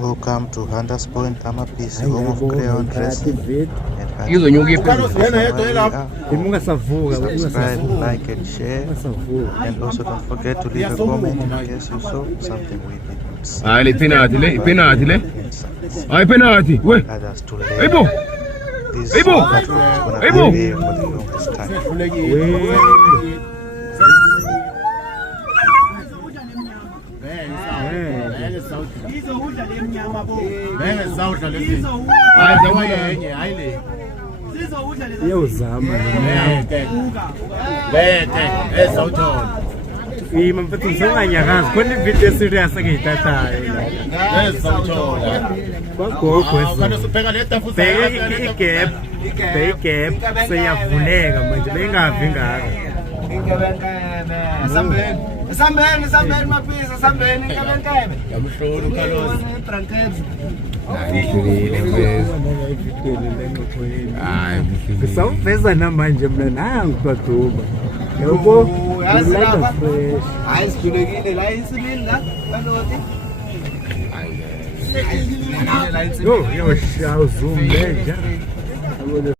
Welcome to Hunters Point, Amapisi, home of crayon dressing and subscribe, like and share, and also don't forget to leave a comment in case you saw something we did not see. Others to learn. This is going to be there for the longest time. Sambeni mapisa, sambeni kabenkebe. Yamshuru Carlos. Tranqueiro. Kusawuveza namanje mna nangu kwaDuba. Yebo. Hayi sikhulekile la insulin la kanoti. Yo, shawuzum leja.